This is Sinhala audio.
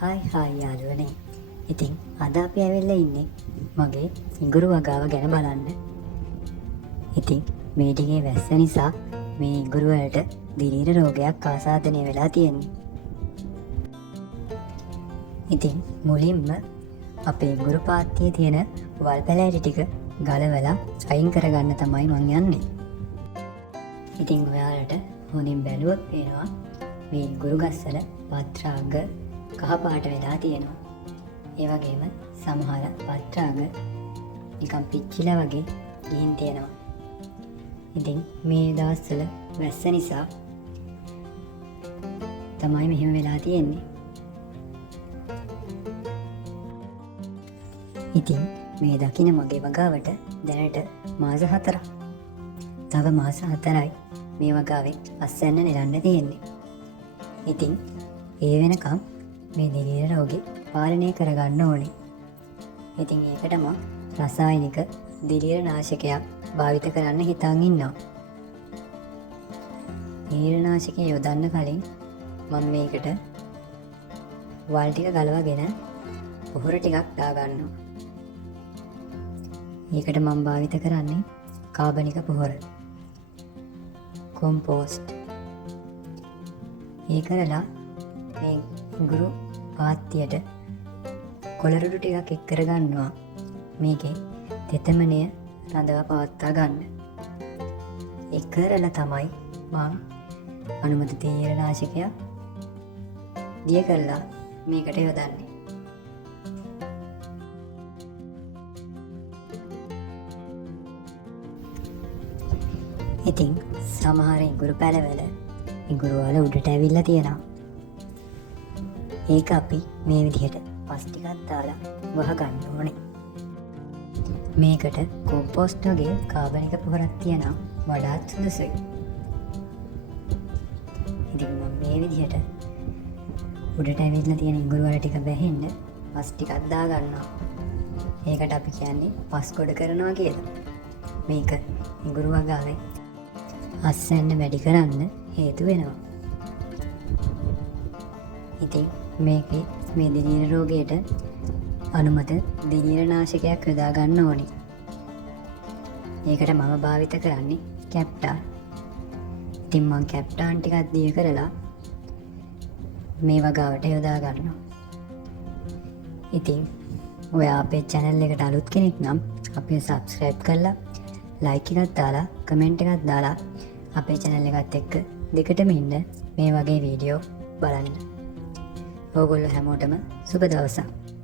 හායි යාළුවනේ. ඉතින් අද අපි ඇවිල්ලා ඉන්නේ මගේ ඉඟුරු වගාව ගැන බලන්න. ඉතින් මේ ටිකේ වැස්ස නිසා මේ ඉඟුරු වලට දිලීර රෝගයක් ආසාදනය වෙලා තියෙන්නේ. ඉතින් මුලින්ම අපේ ඉඟුරු පාත්තියේ තියෙන වල් පැලෑටි ටික ගලවලා අයින් කරගන්න තමයි මං යන්නේ. ඉතින් ඔයාලට හොඳින් බැලුවොත් පේනවා මේ ඉඟුරු ගස්වල පත්‍රාග කහ පාට වෙලා තියෙනවා. ඒ වගේම සමහර පත්‍රාග නිකන් පිච්චිලා වගේ ගිහින් තියෙනවා. ඉතින් මේ දවස්වල වැස්ස නිසා තමයි මෙහෙම වෙලා තියෙන්නේ. ඉතින් මේ දකින මගේ වගාවට දැනට මාස 4ක්. තව මාස 4යි මේ වගාවෙන් අස්වැන්න නෙලන්න තියෙන්නේ. ඉතින් ඒ වෙනකම් මේ දිලීර රෝගේ පාලනය කරගන්න ඕනේ. ඉතින් ඒකට මම රසායනික දිලීර නාශකයක් භාවිත කරන්න හිතාන් ඉන්නවා. දිලීර නාශකය යොදන්න කලින් මම මේකට වල් ටික ගලවගෙන පොහොර ටිකක් දාගන්නවා. ඒකට මම භාවිත කරන්නේ කාබනික පොහොර, කොම්පෝස්ට්. ඒ කරලා මේ ඉඟුරු පාත්තියට කොළරුඩු ටිකක් එක් කරගන්නවා. මේකේ තෙතමනය රඳවා පවත්වා ගන්න. ඒ කරලා තමයි මම අනුමත දිලීර නාශකයක් දිය කරලා මේකට යොදන්නේ. ඉතින් සමහර ඉඟුරු පැලවල ඉඟුරු වල උඩට ඇවිල්ලා තියෙනවා. ඒක අපි මේ විදිහට පස් ටිකක් දාලා වහගන්න ඕනේ. මේකට කොම්පෝස්ට් වගේ කාබනික පොහොරක් තියනවා වඩාත් සුදුසුයි. ඉතින් මම මේ විදිහට උඩට ඇවිල්ලා තියෙන ඉඟුරු වල ටික බැහැන්න පස් ටිකක් දාගන්නවා. ඒකට අපි කියන්නේ පස් ගොඩ කරනවා කියලා. මේක ඉඟුරු වගාවේ අස්වැන්න වැඩි කරන්න හේතු වෙනවා. ඉතින් මේකේ මේ දිලීර රෝගයට අනුමත දිලීර නාශකයක් යොදා ගන්න ඕනේ. ඒකට මම භාවිත කරන්නේ කැප්ටා. ඉතින් මම කැප්ටාන් ටිකක් දිය කරලා මේ වගාවට යොදා ගන්නවා. ඉතින් ඔයා අපේ channel එකට අලුත් කෙනෙක් නම් අපිව subscribe කරලා like එකක් දාලා comment එකක් දාලා අපේ channel එකත් එක්ක දෙකටම ඉන්න මේ වගේ වීඩියෝ බලන්න. ඕගොල්ලෝ හැමෝටම සුබ දවසක්.